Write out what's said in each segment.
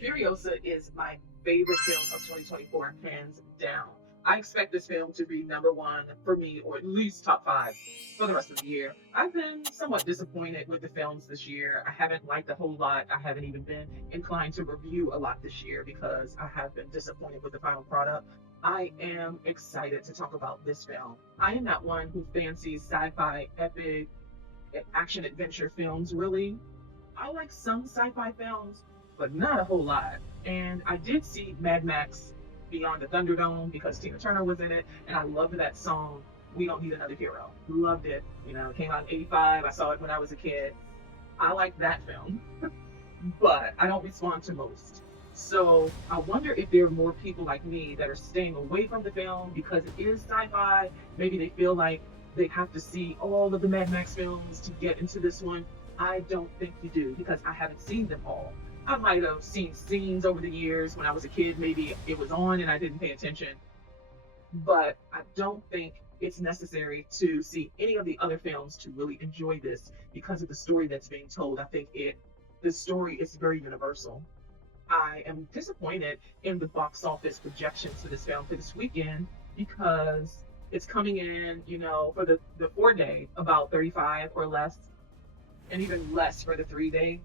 Furiosa is my favorite film of 2024, hands down. I expect this film to be number one for me, or at least top five for the rest of the year. I've been somewhat disappointed with the films this year. I haven't liked a whole lot. I haven't even been inclined to review a lot this year because I have been disappointed with the final product. I am excited to talk about this film. I am not one who fancies sci fi, epic, action adventure films, really. I like some sci-fi films, but not a whole lot. And I did see Mad Max Beyond the Thunderdome because Tina Turner was in it, and I loved that song. We don't need another hero. Loved it. You know, it came out in '85. I saw it when I was a kid. I like that film, but I don't respond to most. So I wonder if there are more people like me that are staying away from the film because it is sci-fi. Maybe they feel like they have to see all of the Mad Max films to get into this one. I don't think you do because I haven't seen them all. I might have seen scenes over the years when I was a kid. Maybe it was on and I didn't pay attention, but I don't think it's necessary to see any of the other films to really enjoy this because of the story that's being told. I think the story is very universal. I am disappointed in the box office projections for this film for this weekend because it's coming in, for the 4 day about 35 or less, and even less for the 3 day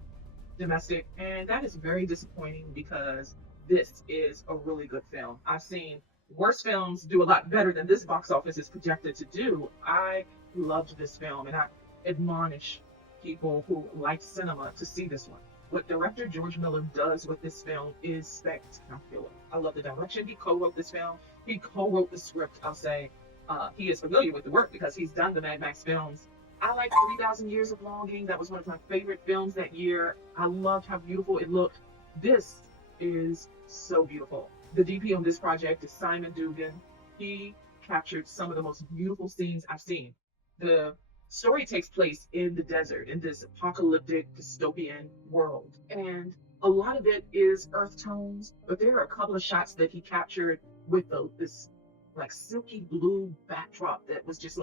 domestic. And that is very disappointing because this is a really good film. I've seen worse films do a lot better than this box office is projected to do. I loved this film and I admonish people who like cinema to see this one. What director George Miller does with this film is spectacular. I love the direction. He co-wrote this film. He co-wrote the script, I'll say. He is familiar with the work because he's done the Mad Max films. I like 3,000 Years of Longing. That was one of my favorite films that year. I loved how beautiful it looked. This is so beautiful. The DP on this project is Simon Dugan. He captured some of the most beautiful scenes I've seen. The story takes place in the desert, in this apocalyptic dystopian world. And a lot of it is earth tones, but there are a couple of shots that he captured with this like silky blue backdrop that was just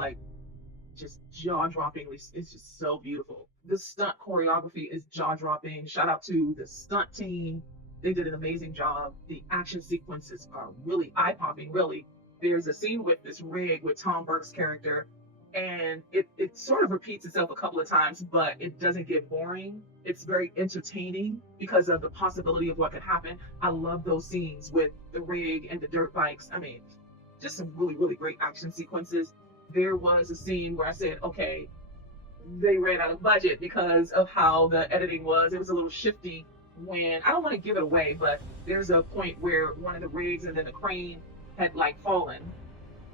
jaw-droppingly, it's just so beautiful. The stunt choreography is jaw-dropping. Shout out to the stunt team. They did an amazing job. The action sequences are really eye-popping, really. There's a scene with this rig with Tom Burke's character, and it sort of repeats itself a couple of times, but it doesn't get boring. It's very entertaining because of the possibility of what could happen. I love those scenes with the rig and the dirt bikes. I mean, just some really, really great action sequences. There was a scene where I said, okay, they ran out of budget because of how the editing was. It was a little shifty when, I don't want to give it away, but there's a point where one of the rigs and then the crane had like fallen.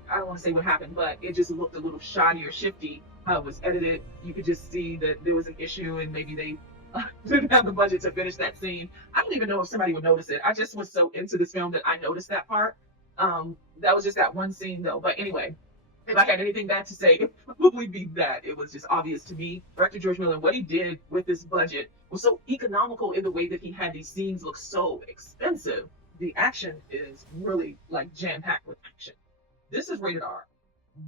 I don't want to say what happened, but it just looked a little shoddy or shifty how it was edited. You could just see that there was an issue and maybe they didn't have the budget to finish that scene. I don't even know if somebody would notice it. I just was so into this film that I noticed that part. That was just that one scene though. But anyway, if I had anything bad to say, it would probably be that. It was just obvious to me. Director George Miller, what he did with this budget was so economical in the way that he had these scenes look so expensive. The action is really like jam packed with action. This is rated R.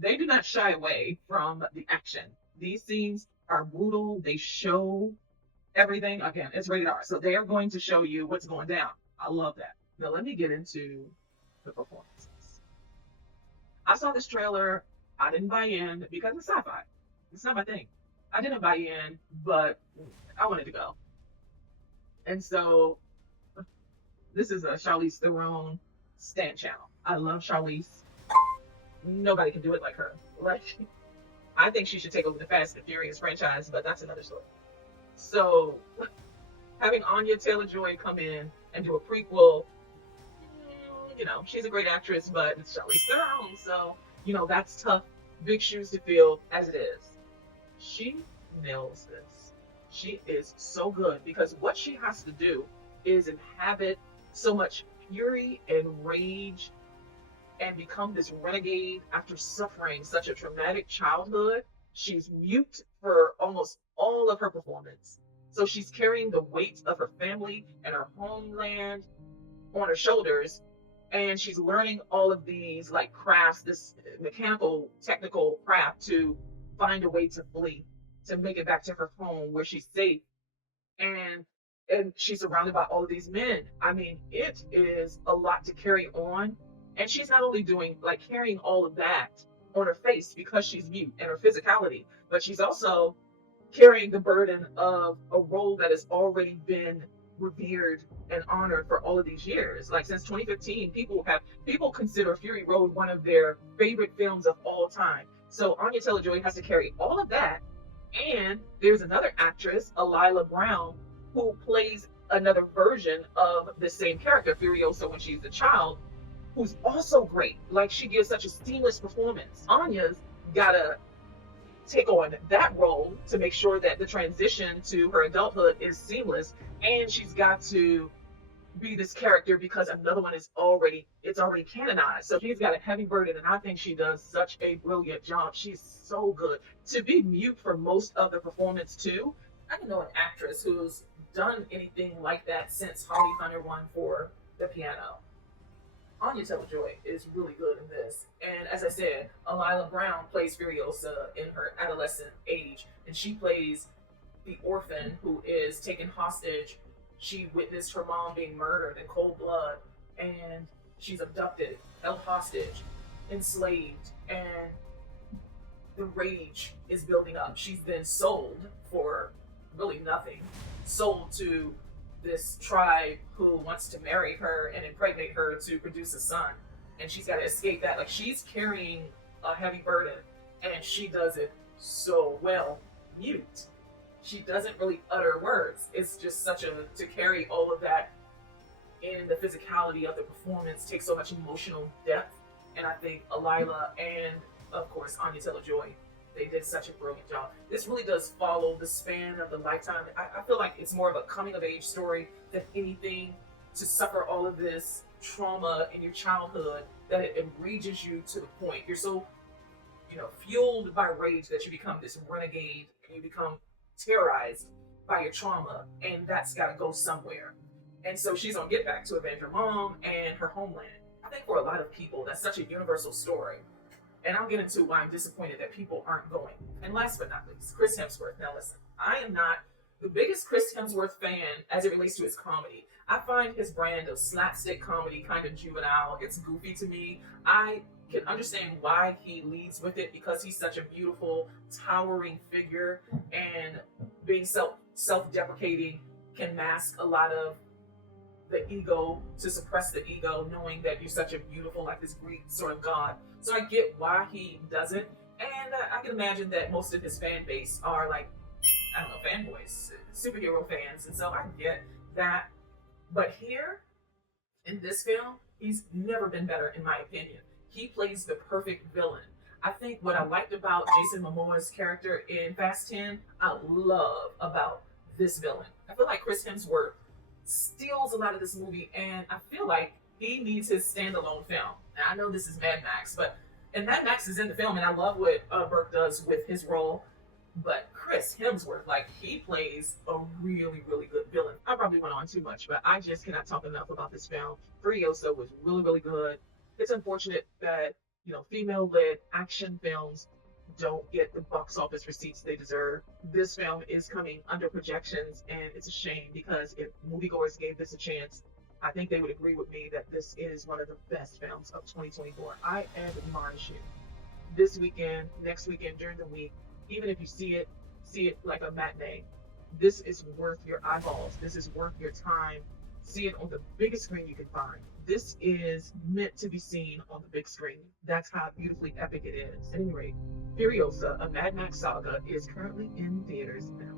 They do not shy away from the action. These scenes are brutal. They show everything. Again, it's rated R. So they are going to show you what's going down. I love that. Now, let me get into the performances. I saw this trailer. I didn't buy in because it's sci-fi. It's not my thing. I didn't buy in, but I wanted to go. And so this is a Charlize Theron stan channel. I love Charlize. Nobody can do it like her. Like, I think she should take over the Fast and Furious franchise, but that's another story. So having Anya Taylor-Joy come in and do a prequel, she's a great actress, but it's Charlize Theron, so that's tough. Big shoes to fill as it is. She nails this. She is so good because what she has to do is inhabit so much fury and rage and become this renegade after suffering such a traumatic childhood. She's mute for almost all of her performance. So she's carrying the weight of her family and her homeland on her shoulders. And she's learning all of these like crafts, this mechanical, technical craft to find a way to flee, to make it back to her home where she's safe. And and she's surrounded by all of these men. I mean, it is a lot to carry on. And she's not only doing like carrying all of that on her face because she's mute and her physicality, but she's also carrying the burden of a role that has already been revered and honored for all of these years. Like since 2015, people consider Fury Road one of their favorite films of all time. So Anya Taylor-Joy has to carry all of that. And there's another actress, Alila Brown, who plays another version of the same character, Furiosa, when she's a child, who's also great. Like she gives such a seamless performance. Anya's gotta take on that role to make sure that the transition to her adulthood is seamless, and she's got to be this character because another one is already canonized. So she's got a heavy burden, and I think she does such a brilliant job. She's so good. To be mute for most of the performance too. I don't know an actress who's done anything like that since Holly Hunter won for The Piano. Anya Taylor-Joy is really good in this. And as I said, Alila Brown plays Furiosa in her adolescent age, and she plays the orphan who is taken hostage. She witnessed her mom being murdered in cold blood, and she's abducted, held hostage, enslaved, and the rage is building up. She's been sold for really nothing, sold to this tribe who wants to marry her and impregnate her to produce a son, and she's got to escape that. Like she's carrying a heavy burden, and she does it so well. Mute, she doesn't really utter words. It's just such a to carry all of that in the physicality of the performance takes so much emotional depth, and I think Alila and of course Anya Taylor-Joy, they did such a brilliant job. This really does follow the span of the lifetime. I feel like it's more of a coming of age story than anything, to suffer all of this trauma in your childhood that it enrages you to the point you're so, fueled by rage that you become this renegade and you become terrorized by your trauma, and that's got to go somewhere. And so she's gonna get back to avenge her mom and her homeland. I think for a lot of people, that's such a universal story. And I'll get into why I'm disappointed that people aren't going. And last but not least, Chris Hemsworth. Now listen, I am not the biggest Chris Hemsworth fan as it relates to his comedy. I find his brand of slapstick comedy kind of juvenile. It's goofy to me. I can understand why he leads with it because he's such a beautiful, towering figure, and being self-deprecating can mask a lot of the ego, to suppress the ego, knowing that you're such a beautiful, like this Greek sort of god. So I get why he does it, and I can imagine that most of his fan base are like, I don't know, fanboys, superhero fans, and so I get that. But here, in this film, he's never been better, in my opinion. He plays the perfect villain. I think what I liked about Jason Momoa's character in Fast 10, I love about this villain. I feel like Chris Hemsworth steals a lot of this movie, and I feel like he needs his standalone film. Now, I know this is Mad Max, and Mad Max is in the film, and I love what Burke does with his role. But Chris Hemsworth, like, he plays a really, really good villain. I probably went on too much, but I just cannot talk enough about this film. Furiosa was really, really good. It's unfortunate that, female-led action films don't get the box office receipts they deserve. This film is coming under projections, and it's a shame because if moviegoers gave this a chance, I think they would agree with me that this is one of the best films of 2024. I admonish you this weekend, next weekend, during the week, even if you see it like a matinee. This is worth your eyeballs. This is worth your time. See it on the biggest screen you can find. This is meant to be seen on the big screen. That's how beautifully epic it is. At any rate, Furiosa, a Mad Max saga, is currently in theaters now.